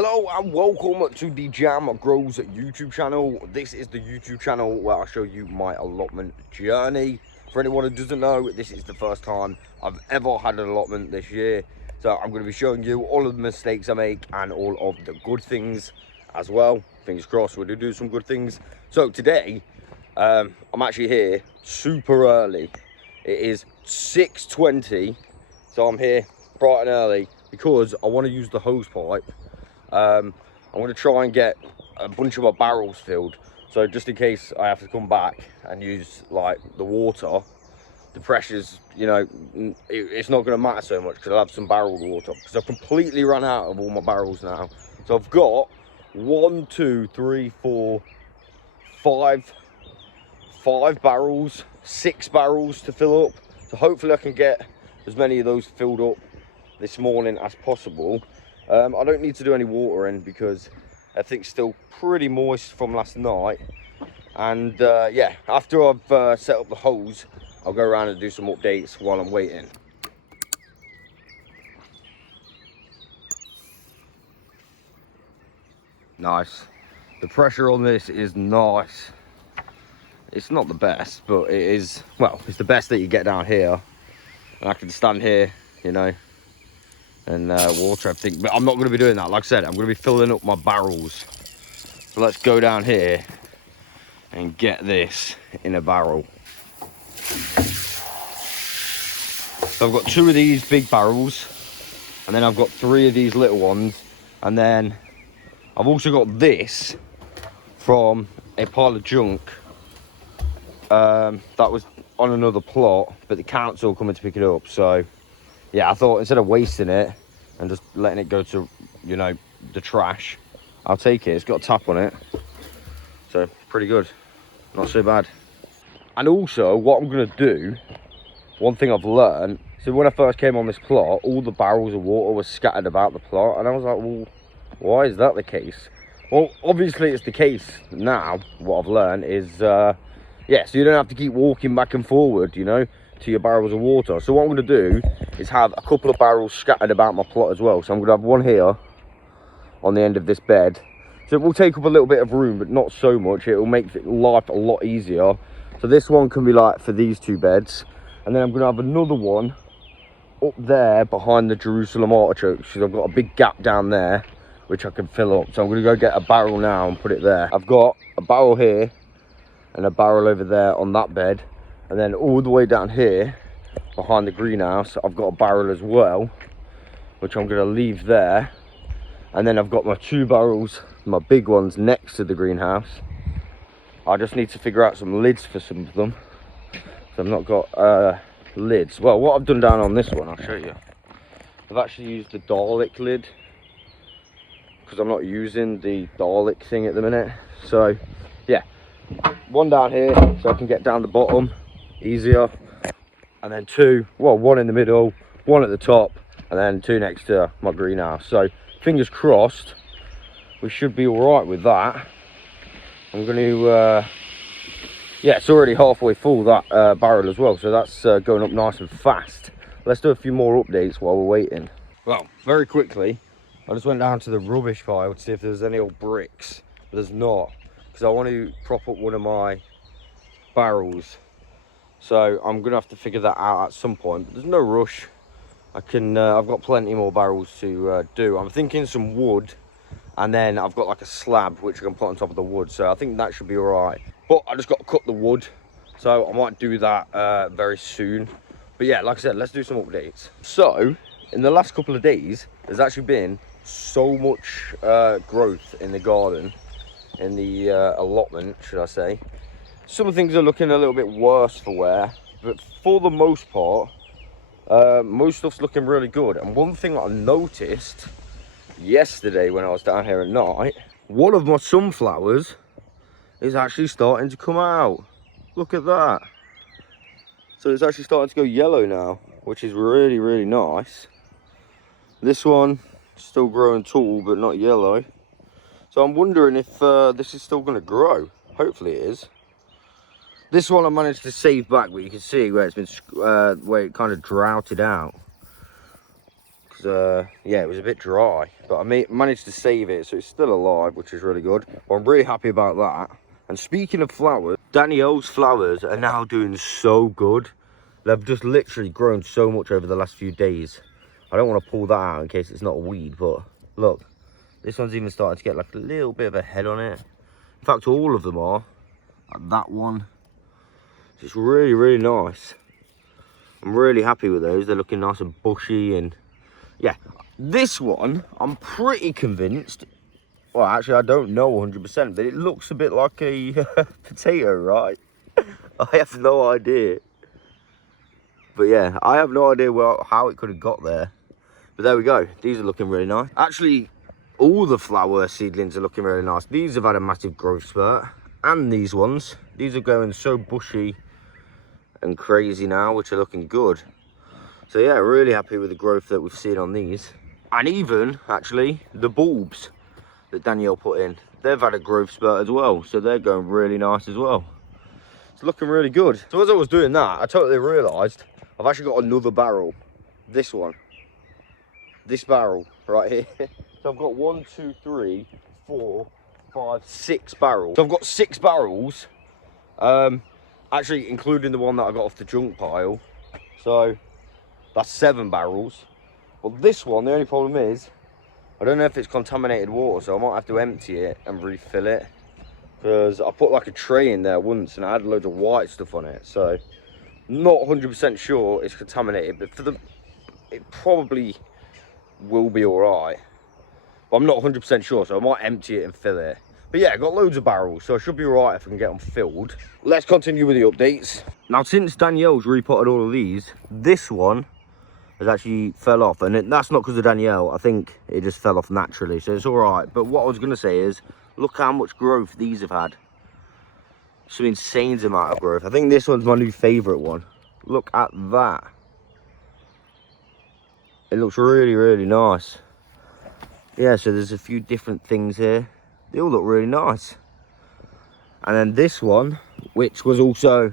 Hello and welcome to the JamGrows YouTube channel. This is the YouTube channel where I show you my allotment journey. For anyone who doesn't know, this is the first time I've ever had an allotment this year. So I'm going to be showing you all of the mistakes I make and all of the good things as well. Fingers crossed we do some good things. So today, I'm actually here super early. It is 6:20, so I'm here bright and early because I want to use the hose pipe. I'm going to try and get a bunch of my barrels filled, so just in case I have to come back and use like the water, the pressures, you know, it's not going to matter so much because I'll have some barreled water, because I've completely run out of all my barrels now. So I've got 1, 2, 3, 4, 5 barrels, 6 barrels to fill up. So hopefully I can get as many of those filled up this morning as possible. I don't need to do any watering because everything's still pretty moist from last night. And yeah, after I've set up the hose, I'll go around and do some updates while I'm waiting. Nice. The pressure on this is nice. It's not the best, but it is, well, it's the best that you get down here. And I can stand here, you know, and water everything, but I'm not going to be doing that. Like I said, I'm going to be filling up my barrels. So let's go down here and get this in a barrel. So I've got 2 of these big barrels, and then I've got 3 of these little ones, and then I've also got this from a pile of junk that was on another plot, but the council coming to pick it up. So yeah, I thought instead of wasting it and just letting it go to, you know, the trash, I'll take it. It's got a tap on it, so pretty good, not so bad. And also what I'm going to do, one thing I've learned, so when I first came on this plot, all the barrels of water were scattered about the plot, and I was like, well, why is that the case? Well, obviously it's the case now. What I've learned is yeah, so you don't have to keep walking back and forward, you know, to your barrels of water. So what I'm going to do is have a couple of barrels scattered about my plot as well. So I'm going to have one here on the end of this bed. So it will take up a little bit of room, but not so much. It will make life a lot easier. So this one can be like for these 2 beds. And then I'm going to have another one up there behind the Jerusalem artichokes, because I've got a big gap down there which I can fill up. So I'm going to go get a barrel now and put it there. I've got a barrel here and a barrel over there on that bed, and then all the way down here behind the greenhouse I've got a barrel as well, which I'm going to leave there. And then I've got my 2 barrels, my big ones, next to the greenhouse. I just need to figure out some lids for some of them, so I've not got lids. Well, what I've done down on this one, I'll show you. I've actually used the Dalek lid because I'm not using the Dalek thing at the minute. So yeah, one down here so I can get down the bottom easier, and then 2, well, 1 in the middle, 1 at the top, and then 2 next to my greenhouse. So fingers crossed we should be all right with that. I'm going to yeah, it's already halfway full, that barrel as well, so that's going up nice and fast. Let's do a few more updates while we're waiting. Well, very quickly, I just went down to the rubbish pile to see if there's any old bricks, but there's not, because I want to prop up one of my barrels. So I'm gonna have to figure that out at some point, but there's no rush. I can I've got plenty more barrels to do. I'm thinking some wood, and then I've got like a slab which I can put on top of the wood, so I think that should be all right. But I just got to cut the wood, so I might do that very soon. But yeah, like I said, let's do some updates. So in the last couple of days, there's actually been so much growth in the garden, in the allotment, should I say. Some things are looking a little bit worse for wear, but for the most part, most stuff's looking really good. And one thing that I noticed yesterday when I was down here at night, one of my sunflowers is actually starting to come out. Look at that. So it's actually starting to go yellow now, which is really, really nice. This one still growing tall, but not yellow. So I'm wondering if this is still going to grow. Hopefully it is. This one I managed to save back, but you can see where it's been, where it kind of droughted out. because yeah, it was a bit dry, but I managed to save it, so it's still alive, which is really good. Well, I'm really happy about that. And speaking of flowers, Danielle's flowers are now doing so good. They've just literally grown so much over the last few days. I don't want to pull that out in case it's not a weed, but look, this one's even starting to get like a little bit of a head on it. In fact, all of them are. Like that one. It's really, really nice. I'm really happy with those. They're looking nice and bushy, and yeah. This one, I'm pretty convinced. Well, actually, I don't know 100%, but it looks a bit like a potato, right? I have no idea. But yeah, I have no idea how it could have got there. But there we go. These are looking really nice. Actually, all the flower seedlings are looking really nice. These have had a massive growth spurt. And these ones. These are going so bushy and crazy now, which are looking good. So yeah, really happy with the growth that we've seen on these. And even, actually, the bulbs that Danielle put in, they've had a growth spurt as well. So they're going really nice as well. It's looking really good. So as I was doing that, I totally realised I've actually got another barrel. This one. This barrel right here. So I've got 1, 2, 3, 4, 5, 6 barrels. So I've got 6 barrels. Actually, including the one that I got off the junk pile. So that's 7 barrels. But this one, the only problem is, I don't know if it's contaminated water, so I might have to empty it and refill it. Because I put like a tray in there once and I had loads of white stuff on it. So not 100% sure it's contaminated, but it probably will be alright. But I'm not 100% sure, so I might empty it and fill it. But yeah, I got loads of barrels, so I should be alright if I can get them filled. Let's continue with the updates. Now, since Danielle's repotted all of these, this one has actually fell off. And that's not because of Danielle. I think it just fell off naturally, so it's alright. But what I was going to say is, look how much growth these have had. Some insane amount of growth. I think this one's my new favourite one. Look at that. It looks really, really nice. Yeah, so there's a few different things here. They all look really nice. And then this one, which was also,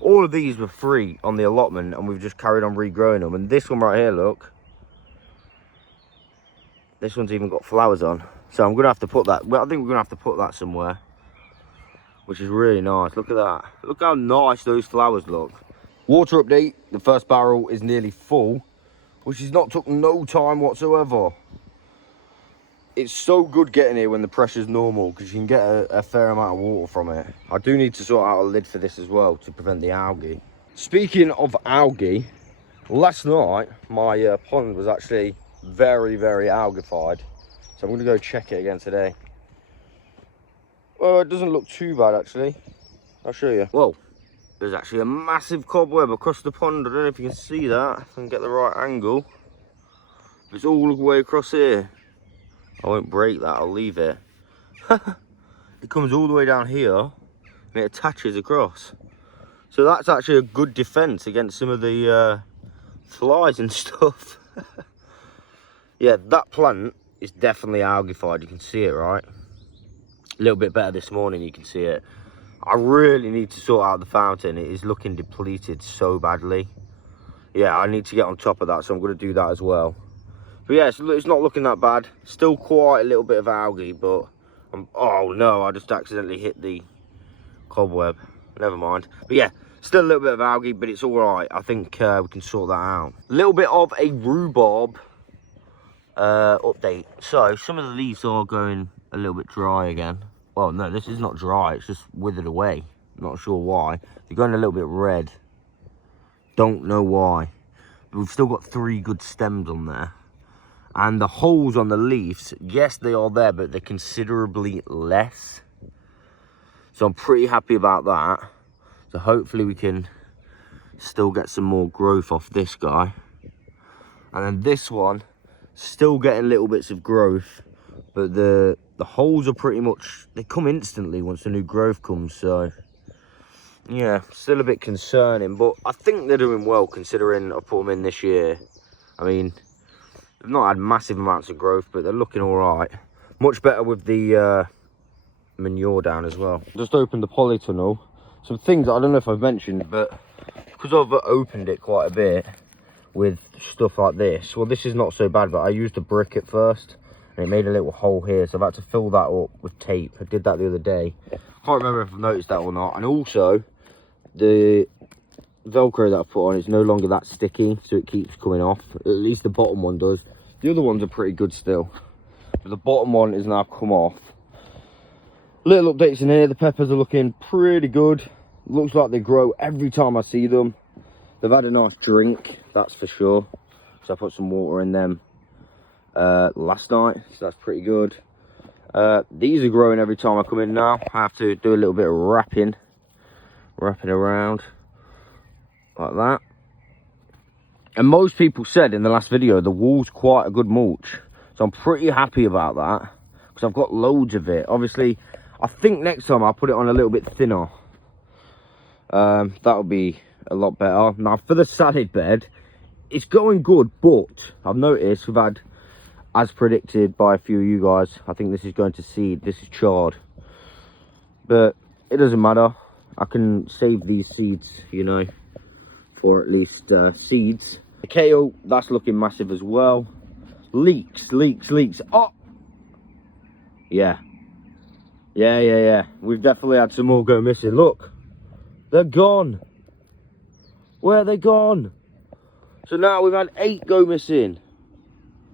all of these were free on the allotment, and we've just carried on regrowing them. And this one right here, look. This one's even got flowers on. So I'm gonna have to put that, well, I think we're gonna have to put that somewhere, which is really nice. Look at that. Look how nice those flowers look. Water update, the first barrel is nearly full, which has not took no time whatsoever. It's so good getting here when the pressure's normal, because you can get a fair amount of water from it. I do need to sort out a lid for this as well to prevent the algae. Speaking of algae, last night my pond was actually very, very algified. So I'm going to go check it again today. Well, it doesn't look too bad actually. I'll show you. Whoa, there's actually a massive cobweb across the pond. I don't know if you can see that. If I can get the right angle. It's all the way across here. I won't break that, I'll leave it. It comes all the way down here and it attaches across. So that's actually a good defense against some of the flies and stuff. Yeah, that plant is definitely algified. You can see it, right? A little bit better this morning, you can see it. I really need to sort out the fountain. It is looking depleted so badly. Yeah, I need to get on top of that, so I'm going to do that as well. But yeah, it's not looking that bad. Still quite a little bit of algae, but oh no, I just accidentally hit the cobweb. Never mind. But yeah, still a little bit of algae, but it's all right. I think we can sort that out. A little bit of a rhubarb update. So some of the leaves are going a little bit dry again. Well, no, this is not dry. It's just withered away. Not sure why. They're going a little bit red. Don't know why. But we've still got 3 good stems on there. And the holes on the leaves, yes, they are there, but they're considerably less. So I'm pretty happy about that. So hopefully we can still get some more growth off this guy. And then this one, still getting little bits of growth, but the holes are pretty much, they come instantly once the new growth comes. So yeah, still a bit concerning, but I think they're doing well considering I put them in this year. I mean, they've not had massive amounts of growth, but they're looking all right. Much better with the manure down as well. Just opened the polytunnel. Some things I don't know if I've mentioned, but because I've opened it quite a bit, with stuff like this. Well, this is not so bad, but I used a brick at first and it made a little hole here, so I've had to fill that up with tape. I did that the other day. Can't remember if I've noticed that or not. And also the Velcro that I put on is no longer that sticky, so it keeps coming off. At least the bottom one does. The other ones are pretty good still, but the bottom one is now come off. Little updates in here. The peppers are looking pretty good. Looks like they grow every time I see them. They've had a nice drink, that's for sure. So I put some water in them last night, so that's pretty good. These are growing every time I come in now. I have to do a little bit of wrapping around like that. And most people said in the last video the wool's quite a good mulch, so I'm pretty happy about that because I've got loads of it. Obviously I think next time I'll put it on a little bit thinner. That'll be a lot better. Now for the salad bed, it's going good, but I've noticed we've had, as predicted by a few of you guys, I think this is going to seed. This is charred, but it doesn't matter. I can save these seeds, you know, for at least seeds. The kale, that's looking massive as well. Leeks. Oh yeah, we've definitely had some more go missing. Look, they're gone. Where are they gone? So now we've had 8 go missing.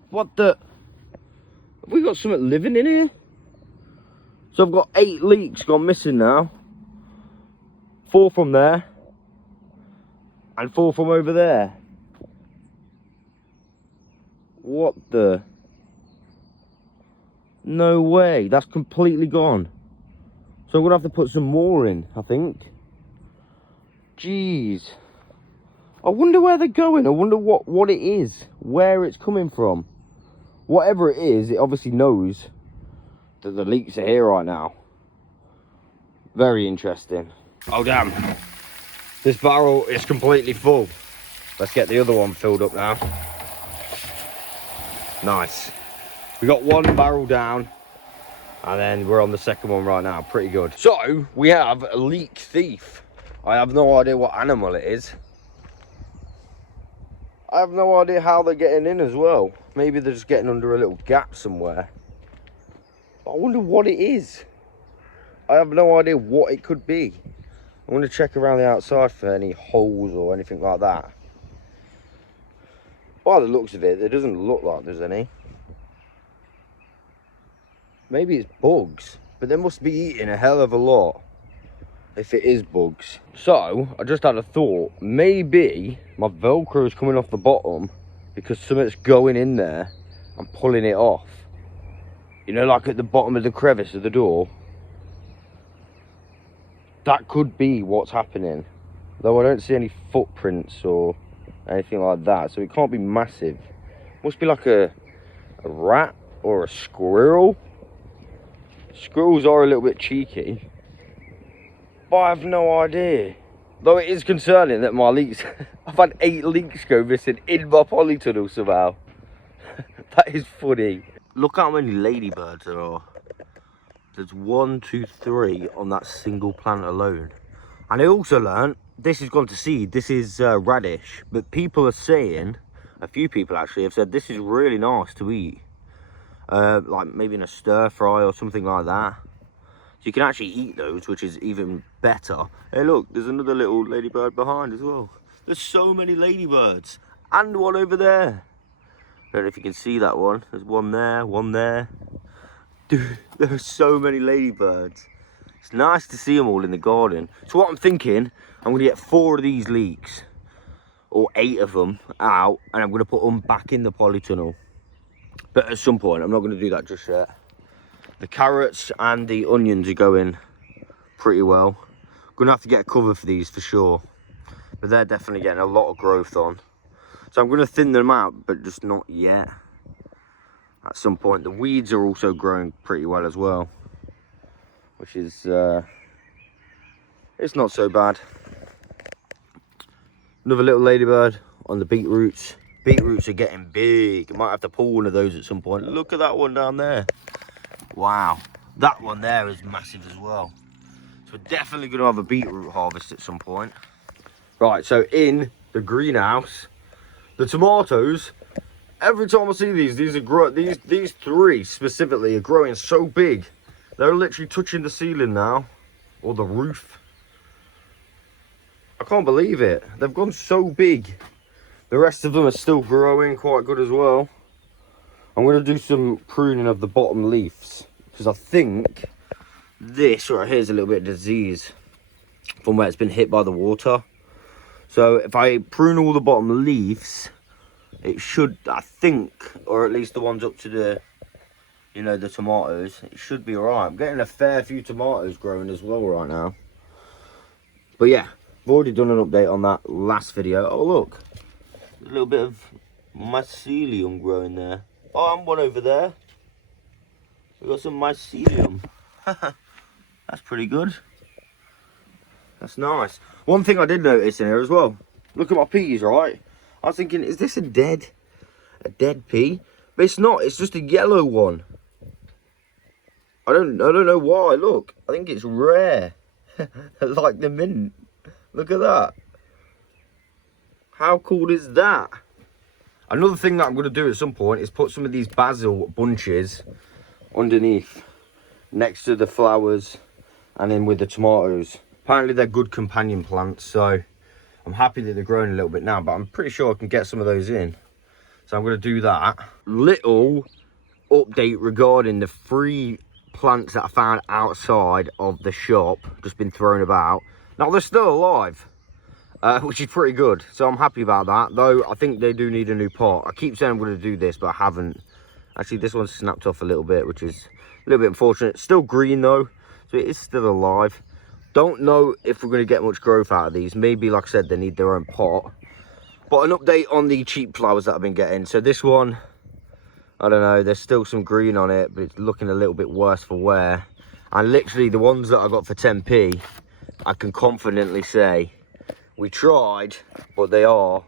What the? Have we got something living in here? So I've got 8 leeks gone missing now. 4 from there. And 4 from over there. What the? No way. That's completely gone. So I'm going to have to put some more in, I think. Jeez. I wonder where they're going. I wonder what it is. Where it's coming from. Whatever it is, it obviously knows that the leeks are here right now. Very interesting. Oh damn. This barrel is completely full. Let's get the other one filled up now. Nice. We got 1 barrel down. And then we're on the second one right now. Pretty good. So, we have a leek thief. I have no idea what animal it is. I have no idea how they're getting in as well. Maybe they're just getting under a little gap somewhere. I wonder what it is. I have no idea what it could be. I want to check around the outside for any holes or anything like that. By the looks of it, it doesn't look like there's any. Maybe it's bugs, but they must be eating a hell of a lot if it is bugs. So I just had a thought, maybe my Velcro is coming off the bottom because something's going in there and pulling it off, you know, like at the bottom of the crevice of the door. That could be what's happening, though I don't see any footprints or anything like that, so it can't be massive. Must be like a rat or a squirrel. Squirrels are a little bit cheeky, but I have no idea. Though it is concerning that my leeks, I've had 8 leeks go missing in my polytunnel somehow. That is funny. Look how many ladybirds there are. There's 1, 2, 3 on that single plant alone. And I also learned, this has gone to seed, this is radish. But people are saying, a few people actually have said this is really nice to eat. Like maybe in a stir fry or something like that. So you can actually eat those, which is even better. Hey look, there's another little ladybird behind as well. There's so many ladybirds. And one over there. I don't know if you can see that one. There's one there, one there. Dude, there are so many ladybirds. It's nice to see them all in the garden. So what I'm thinking, I'm going to get 4 of these leeks, or 8 of them, out, and I'm going to put them back in the polytunnel. But at some point, I'm not going to do that just yet. The carrots and the onions are going pretty well. Going to have to get a cover for these for sure. But they're definitely getting a lot of growth on. So I'm going to thin them out, but just not yet. At some point. The weeds are also growing pretty well as well, which is it's not so bad. Another little ladybird on the beetroots. Beetroots are getting big. I might have to pull one of those at some point. Look at that one down there. Wow, that one there is massive as well. So we're definitely going to have a beetroot harvest at some point. Right, so in the greenhouse, The tomatoes, every time I see these are these three specifically are growing so big. They're literally touching the ceiling now, or the roof. I can't believe it. They've gone so big. The rest of them are still growing quite good as well. I'm going to do some pruning of the bottom leaves, because I think this right here is a little bit of disease from where it's been hit by the water. So if I prune all the bottom leaves, it should, I think, or at least the ones up to the, you know, the tomatoes, it should be alright. I'm getting a fair few tomatoes growing as well right now. But yeah, I've already done an update on that last video. Oh look, a little bit of mycelium growing there. Oh, and one over there. We've got some mycelium. That's pretty good. That's nice. One thing I did notice in here as well. Look at my peas, right? I was thinking, is this a dead pea? But it's not. It's just a yellow one. I don't know why. Look, I think it's rare. Like the mint. Look at that. How cool is that? Another thing that I'm going to do at some point is put some of these basil bunches underneath, next to the flowers and in with the tomatoes. Apparently they're good companion plants, so I'm happy that they're growing a little bit now, but I'm pretty sure I can get some of those in. So I'm going to do that. Little update regarding the 3 plants that I found outside of the shop, just been thrown about. Now they're still alive. Which is pretty good, so I'm happy about that, though I think they do need a new pot. I keep saying I'm going to do this, but I haven't. Actually, this one's snapped off a little bit, which is a little bit unfortunate. Still green though, so it is still alive. Don't know if we're going to get much growth out of these. Maybe, like I said, they need their own pot. But an update on the cheap flowers that I've been getting. So this one, I don't know, there's still some green on it, but it's looking a little bit worse for wear. And literally the ones that I got for 10p, I can confidently say, we tried, but they are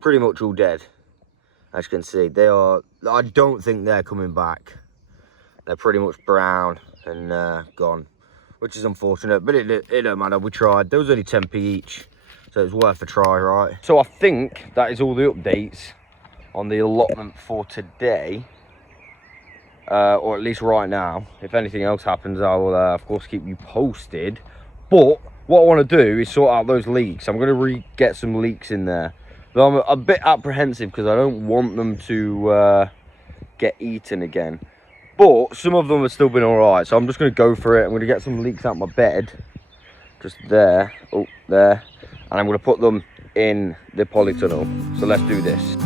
pretty much all dead. As you can see, they are, I don't think they're coming back. They're pretty much brown and gone, which is unfortunate, but it don't matter, we tried. There was only 10p each, so it was worth a try, right? So I think that is all the updates on the allotment for today, or at least right now. If anything else happens, I will, of course, keep you posted. But what I want to do is sort out those leeks. I'm going to get some leeks in there. Though I'm a bit apprehensive because I don't want them to get eaten again. But some of them have still been alright, so I'm just going to go for it. I'm going to get some leeks out my bed. Just there. Oh, there. And I'm going to put them in the polytunnel. So let's do this.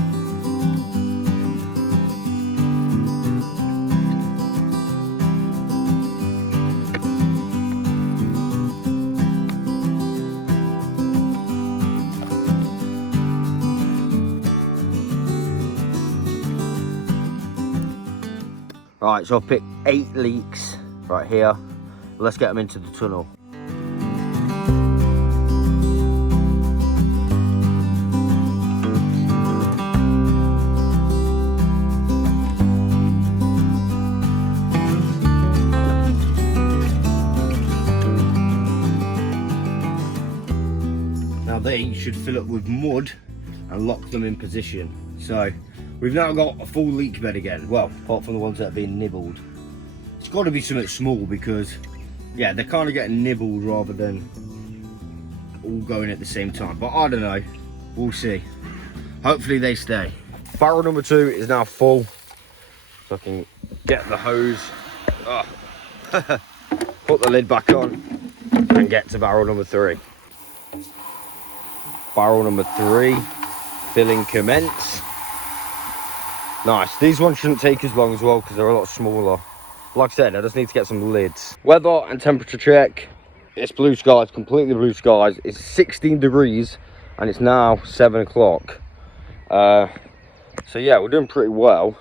Right, so I've picked 8 leeks right here. Let's get them into the tunnel. Now they should fill up with mud and lock them in position. So we've now got a full leek bed again. Well, apart from the ones that have been nibbled. It's got to be something small because, yeah, they're kind of getting nibbled rather than all going at the same time. But I don't know. We'll see. Hopefully they stay. Barrel number 2 is now full. So I can get the hose. Put the lid back on and get to barrel number 3. Barrel number 3. Filling commence. Nice. These ones shouldn't take as long as well because they're a lot smaller. Like I said, I just need to get some lids. Weather and temperature check. It's blue skies, completely blue skies. It's 16 degrees and it's now 7 o'clock. So yeah, we're doing pretty well.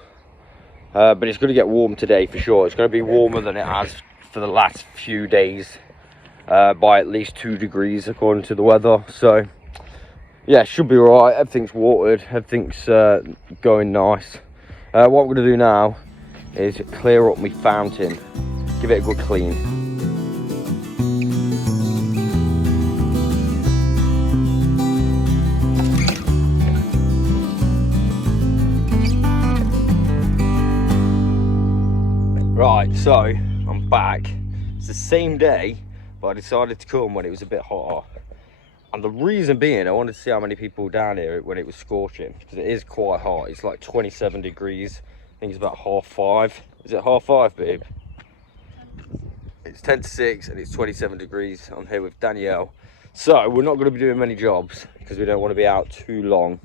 But it's going to get warm today for sure. It's going to be warmer than it has for the last few days. By at least 2 degrees according to the weather. So yeah, should be alright. Everything's watered. Everything's going nice. What I'm going to do now is clear up my fountain. Give it a good clean. Right, so I'm back. It's the same day, but I decided to come when it was a bit hotter. And the reason being, I wanted to see how many people were down here when it was scorching, because it is quite hot. It's like 27 degrees. I think it's about 5:30. Is it 5:30, babe? It's 10 to 6 and it's 27 degrees. I'm here with Danielle. So we're not going to be doing many jobs because we don't want to be out too long.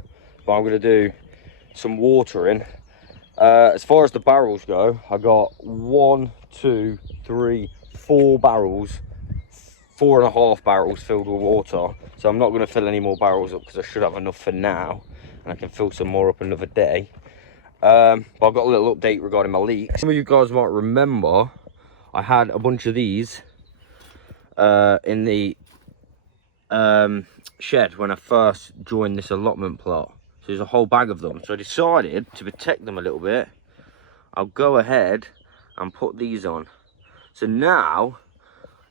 But I'm going to do some watering. As far as the barrels go, I got 1, 2, 3, 4 barrels, 4.5 barrels filled with water. So I'm not going to fill any more barrels up because I should have enough for now, and I can fill some more up another day. But I've got a little update regarding my leaks. Some of you guys might remember I had a bunch of these in the shed when I first joined this allotment plot. So there's a whole bag of them. So I decided to protect them a little bit. I'll go ahead and put these on. So now,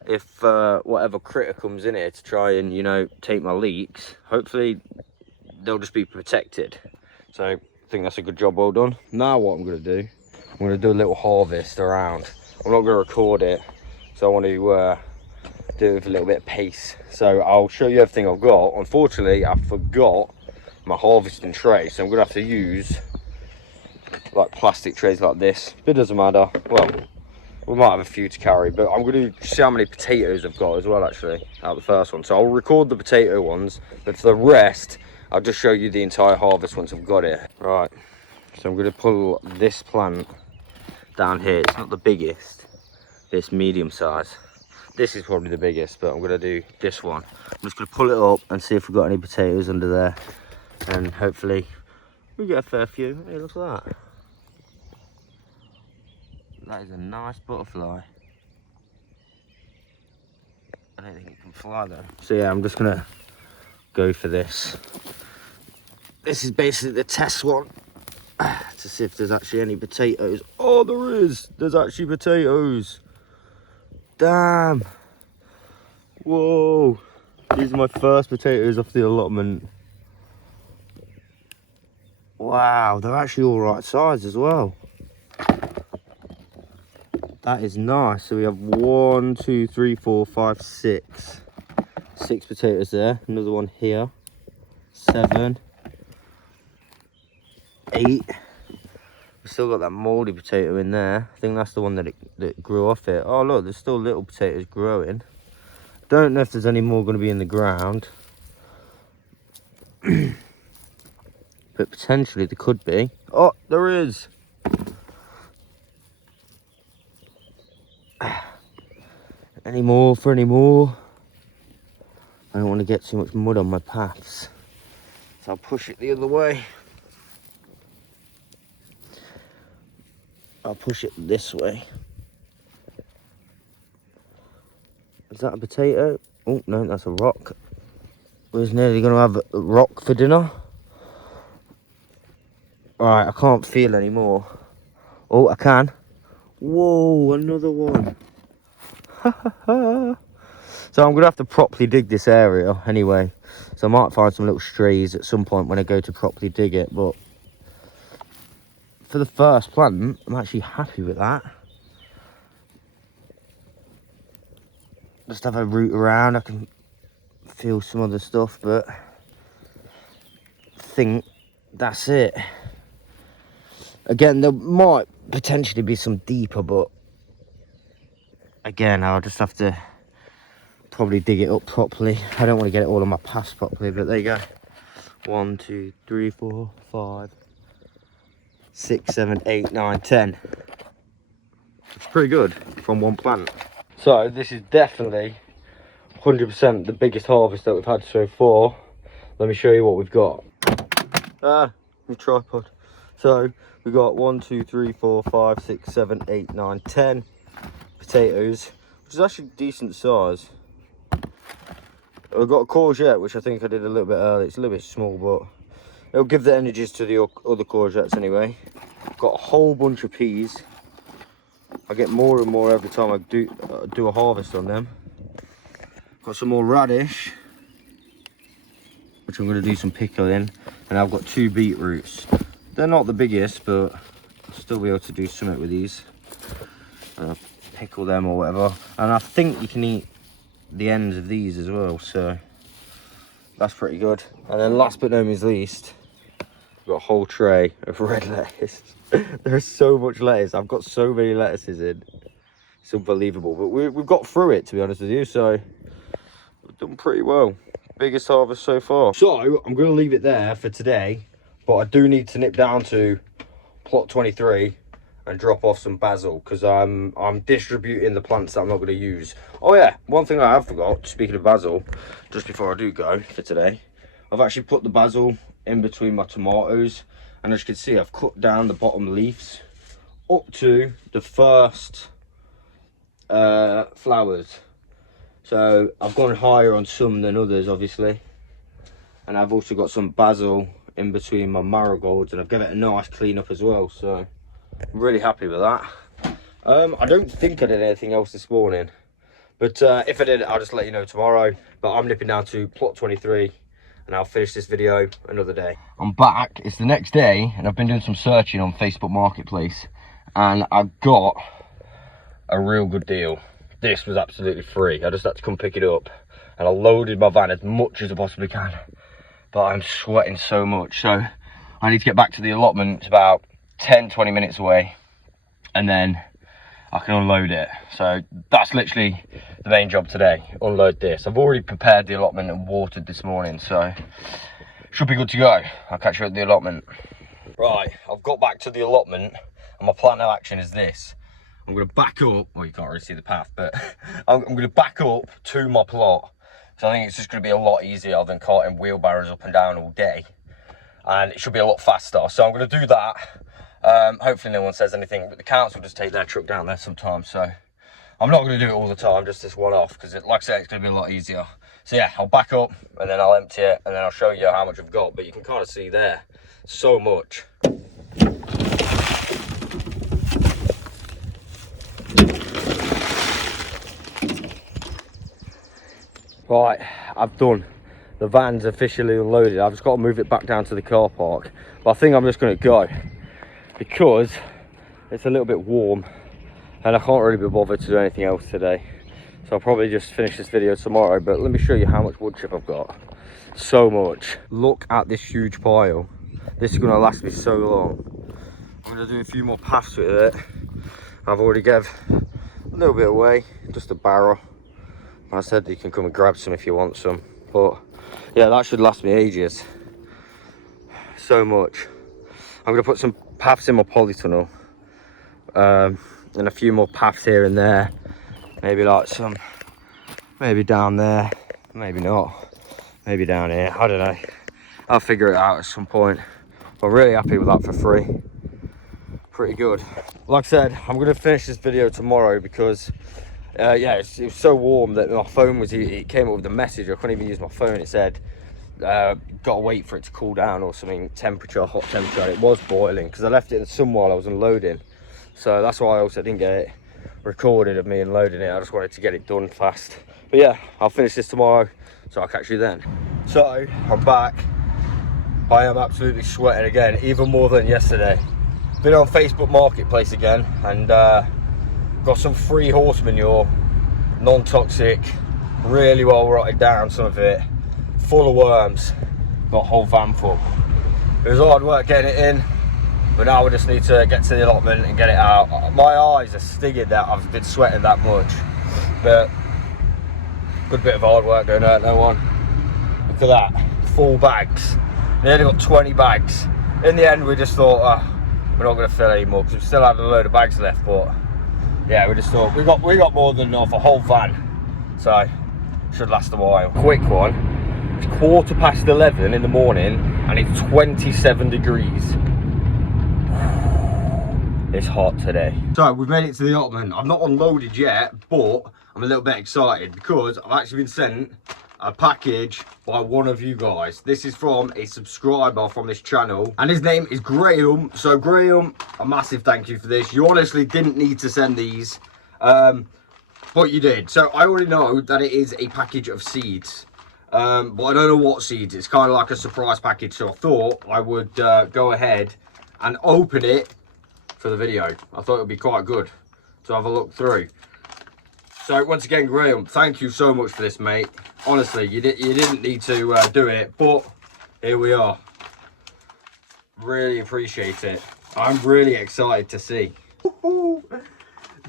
if whatever critter comes in here to try and, you know, take my leeks, hopefully they'll just be protected. So I think that's a good job, well done. Now what I'm going to do, I'm going to do a little harvest around. I'm not going to record it, so I want to do it with a little bit of pace. So I'll show you everything I've got. Unfortunately, I forgot my harvesting tray, so I'm gonna have to use like plastic trays like this. It doesn't matter. Well, we might have a few to carry, but I'm gonna see how many potatoes I've got as well, actually, out of the first one. So I'll record the potato ones, but for the rest, I'll just show you the entire harvest once I've got it. Right, so I'm gonna pull this plant down here. It's not the biggest, it's medium size. This is probably the biggest, but I'm gonna do this one. I'm just gonna pull it up and see if we've got any potatoes under there. And hopefully we get a fair few. Hey, look at that. That is a nice butterfly. I don't think it can fly though. So yeah, I'm just gonna go for this. This is basically the test one to see if there's actually any potatoes. Oh, there is. There's actually potatoes. Damn. Whoa. These are my first potatoes off the allotment. Wow, they're actually all right size as well. That is nice. So we have 1, 2, 3, 4, 5, 6. 6 potatoes there. Another one here. 7, 8. We've still got that mouldy potato in there. I think that's the one that grew off it. Oh look, there's still little potatoes growing. Don't know if there's any more going to be in the ground. But potentially there could be. Oh, there is. Any more for any more? I don't want to get too much mud on my paths, so I'll push it the other way. I'll push it this way. Is that a potato? Oh no, that's a rock. I was nearly going to have a rock for dinner. Alright, I can't feel any more. Oh, I can. Whoa, another one. So I'm going to have to properly dig this area anyway. So I might find some little strays at some point when I go to properly dig it. But for the first plant, I'm actually happy with that. Just have a root around. I can feel some other stuff, but I think that's it. Again, there might potentially be some deeper, but again, I'll just have to probably dig it up properly. I don't want to get it all on my path properly, but there you go. 1, 2, 3, 4, 5, 6, 7, 8, 9, 10. It's pretty good from one plant. So this is definitely 100% the biggest harvest that we've had so far. Let me show you what we've got. My tripod. So we've got 1, 2, 3, 4, 5, 6, 7, 8, 9, 10 potatoes, which is actually decent size. We've got a courgette, which I think I did a little bit early. It's a little bit small, but it'll give the energies to the other courgettes anyway. Got a whole bunch of peas. I get more and more every time I do a harvest on them. Got some more radish, which I'm going to do some pickling, and I've got 2 beetroots. They're not the biggest, but I'll still be able to do something with these. and pickle them or whatever. And I think you can eat the ends of these as well, so that's pretty good. And then last but no means least, I've got a whole tray of red lettuce. There's so much lettuce. I've got so many lettuces in. It's unbelievable, but we've got through it, to be honest with you, so we've done pretty well. Biggest harvest so far. So I'm going to leave it there for today, but I do need to nip down to plot 23 and drop off some basil, because I'm distributing the plants that I'm not going to use. Oh yeah, one thing I have forgot, speaking of basil, just before I do go for today, I've actually put the basil in between my tomatoes, and as you can see, I've cut down the bottom leaves up to the first flowers. So I've gone higher on some than others, obviously, and I've also got some basil in between my marigolds, and I've given it a nice clean up as well, so I'm really happy with that. I don't think I did anything else this morning, but if I did, I'll just let you know tomorrow. But I'm nipping down to plot 23 and I'll finish this video another day. I'm back, it's the next day, and I've been doing some searching on Facebook Marketplace, and I got a real good deal. This was absolutely free. I just had to come pick it up, and I loaded my van as much as I possibly can, but I'm sweating so much, so I need to get back to the allotment. It's about 10-20 minutes away, and then I can unload it. So that's literally the main job today, unload this. I've already prepared the allotment and watered this morning, so should be good to go. I'll catch you at the allotment. Right, I've got back to the allotment, and my plan of action is this. I'm going to back up, well, you can't really see the path, but I'm going to back up to my plot. So I think it's just going to be a lot easier than carting wheelbarrows up and down all day. And it should be a lot faster. So I'm going to do that. Hopefully no one says anything, but the council just take their truck down there sometimes. So I'm not going to do it all the time, just this one off, because like I said, it's going to be a lot easier. So yeah, I'll back up and then I'll empty it, and then I'll show you how much I've got. But you can kind of see there, so much. Right, I've done. The van's officially unloaded. I've just got to move it back down to the car park. But I think I'm just going to go because it's a little bit warm and I can't really be bothered to do anything else today. So I'll probably just finish this video tomorrow. But let me show you how much wood chip I've got. So much. Look at this huge pile. This is going to last me so long. I'm going to do a few more paths with it. I've already gave a little bit away, just a barrel. I said you can come and grab some if you want some, but yeah, that should last me ages. So much. I'm gonna put some paths in my polytunnel, and a few more paths here and there. Maybe like some, maybe down there, maybe not, maybe down here. I don't know. I'll figure it out at some point. But I'm really happy with that for free. Pretty good. Like I said, I'm gonna finish this video tomorrow because yeah, it was so warm that my phone was, it came up with a message. I couldn't even use my phone. It said gotta wait for it to cool down or something, temperature, hot temperature. And it was boiling because I left it in the sun while I was unloading, so that's why I also didn't get it recorded of me unloading it. I just wanted to get it done fast. But yeah, I'll finish this tomorrow, so I'll catch you then. So I'm back. I am absolutely sweating again, even more than yesterday. Been on Facebook Marketplace again, and got some free horse manure, non-toxic, really well rotted down, some of it, full of worms, got a whole van full. It was hard work getting it in, but now we just need to get to the allotment and get it out. My eyes are stinging that I've been sweating that much, but good bit of hard work, don't hurt no one. Look at that, full bags. Nearly got 20 bags. In the end, we just thought, we're not going to fill anymore because we still had a load of bags left, but yeah, we just thought we got more than enough, a whole van, so should last a while. Quick one. It's 11:15 in the morning and it's 27 degrees. It's hot today. So we've made it to the allotment. I've not unloaded yet, but I'm a little bit excited because I've actually been sent a package by one of you guys. This is from a subscriber from this channel, and his name is Graham. So Graham, a massive thank you for this. You honestly didn't need to send these, but you did. So I already know that it is a package of seeds, but I don't know what seeds. It's kind of like a surprise package, so I thought I would go ahead and open it for the video. I thought it would be quite good to have a look through. So once again, Graham, thank you so much for this, mate. Honestly, you didn't need to do it, but here we are. Really appreciate it. I'm really excited to see.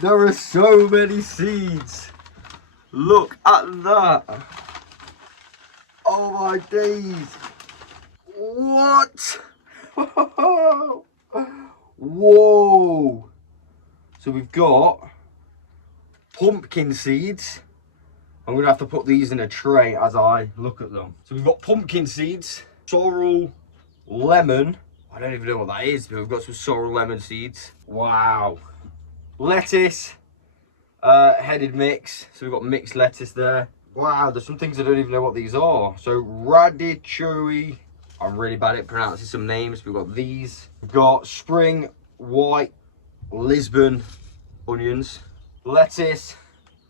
There are so many seeds. Look at that. Oh my days. What? Whoa. So we've got pumpkin seeds. I'm going to have to put these in a tray as I look at them. So we've got pumpkin seeds, sorrel, lemon. I don't even know what that is, but we've got some sorrel lemon seeds. Wow. Lettuce, headed mix. So we've got mixed lettuce there. Wow, there's some things I don't even know what these are. So radicchio. I'm really bad at pronouncing some names. We've got these. We've got spring white Lisbon onions. Lettuce,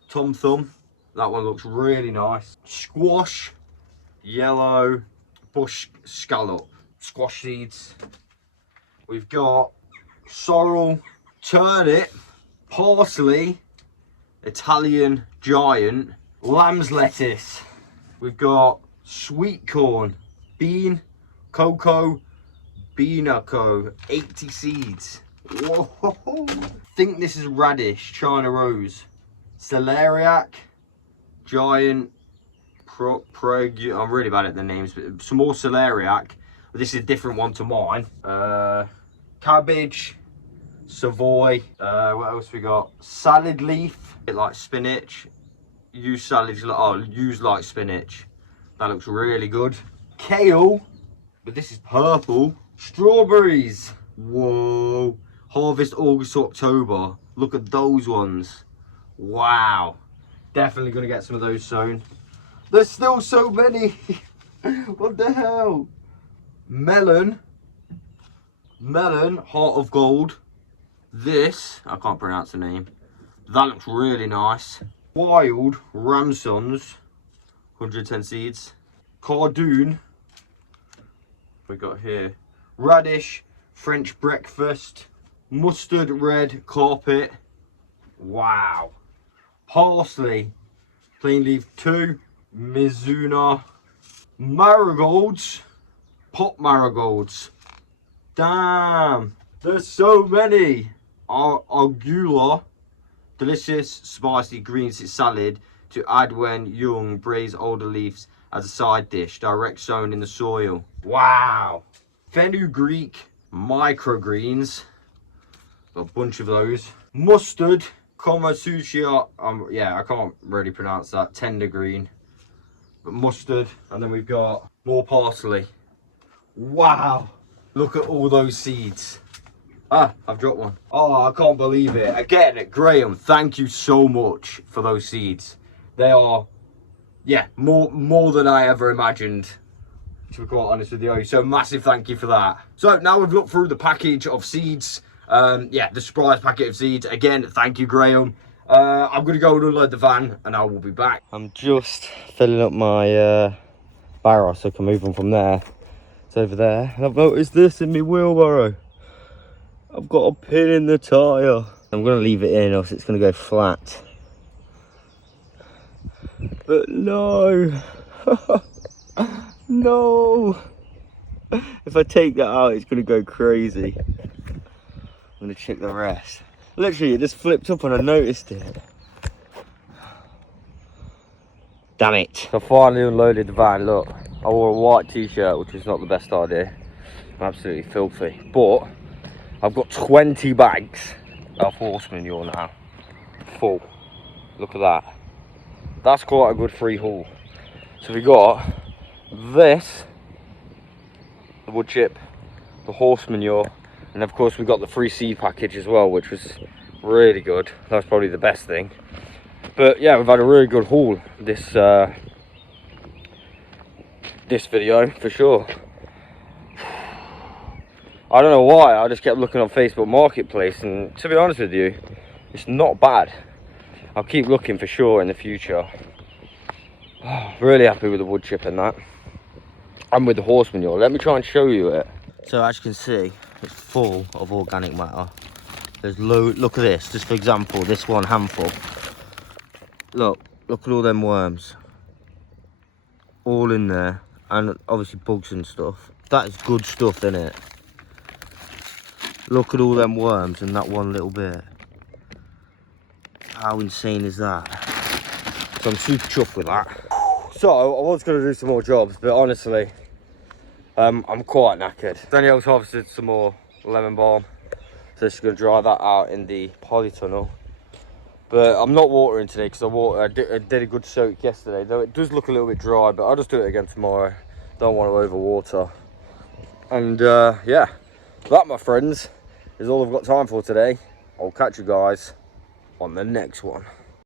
tom thumb. That one looks really nice. Squash, yellow, bush scallop. Squash seeds. We've got sorrel, turnip, parsley, Italian giant, lamb's lettuce. We've got sweet corn, bean, cocoa, beanaco, 80 seeds. Whoa! I think this is radish, China rose, celeriac, giant, I'm really bad at the names, but some more celeriac. But this is a different one to mine. Cabbage, Savoy. What else we got? Salad leaf, a bit like spinach. Use like spinach. That looks really good. Kale, but this is purple. Strawberries. Whoa. Harvest August to October. Look at those ones. Wow. Definitely gonna get some of those sown. There's still so many. What the hell? Melon, heart of gold. This, I can't pronounce the name. That looks really nice. Wild Ramsons, 110 seeds. Cardoon, we got here. Radish, French breakfast. Mustard red carpet. Wow. Parsley, plain leaf 2. Mizuna. Marigolds. Pot marigolds. Damn, there's so many. Argula, delicious spicy green salad to add when young. Braise older leaves as a side dish, direct sown in the soil. Wow. Fenugreek microgreens, a bunch of those. Mustard, Komasushia, yeah, I can't really pronounce that, tender green, but mustard. And then we've got more parsley. Wow, look at all those seeds. Ah, I've dropped one. Oh, I can't believe it. Again, Graham, thank you so much for those seeds. They are, yeah, more than I ever imagined, to be quite honest with you. So massive thank you for that. So now we've looked through the package of seeds. Yeah, the surprise packet of seeds. Again, thank you, Graham. I'm going to go and unload the van and I will be back. I'm just filling up my barrow so I can move them from there. It's over there. And I've noticed this in my wheelbarrow. I've got a pin in the tyre. I'm going to leave it in or else it's going to go flat. But no. No. If I take that out, it's going to go crazy. I'm going to check the rest. Literally, it just flipped up and I noticed it. Damn it. I finally unloaded the van. Look, I wore a white t-shirt, which is not the best idea. I'm absolutely filthy. But I've got 20 bags of horse manure now. Full. Look at that. That's quite a good free haul. So we got this, the wood chip, the horse manure, and of course we got the free seed package as well, which was really good. That's probably the best thing. But yeah, we've had a really good haul this this video for sure. I don't know why, I just kept looking on Facebook Marketplace, and to be honest with you, it's not bad. I'll keep looking for sure in the future. Really happy with the wood chip and that, and with the horse manure. Let me try and show you it. So as you can see, it's full of organic matter. There's look at this, just for example, this one handful. Look at all them worms. All in there, and obviously bugs and stuff. That is good stuff, isn't it? Look at all them worms and that one little bit. How insane is that? So I'm super chuffed with that. So I was going to do some more jobs, but honestly, I'm quite knackered. Danielle's harvested some more lemon balm, so she's going to dry that out in the polytunnel. But I'm not watering today because I did a good soak yesterday, though it does look a little bit dry, but I'll just do it again tomorrow. Don't want to overwater. And yeah, that, my friends, is all I've got time for today. I'll catch you guys on the next one.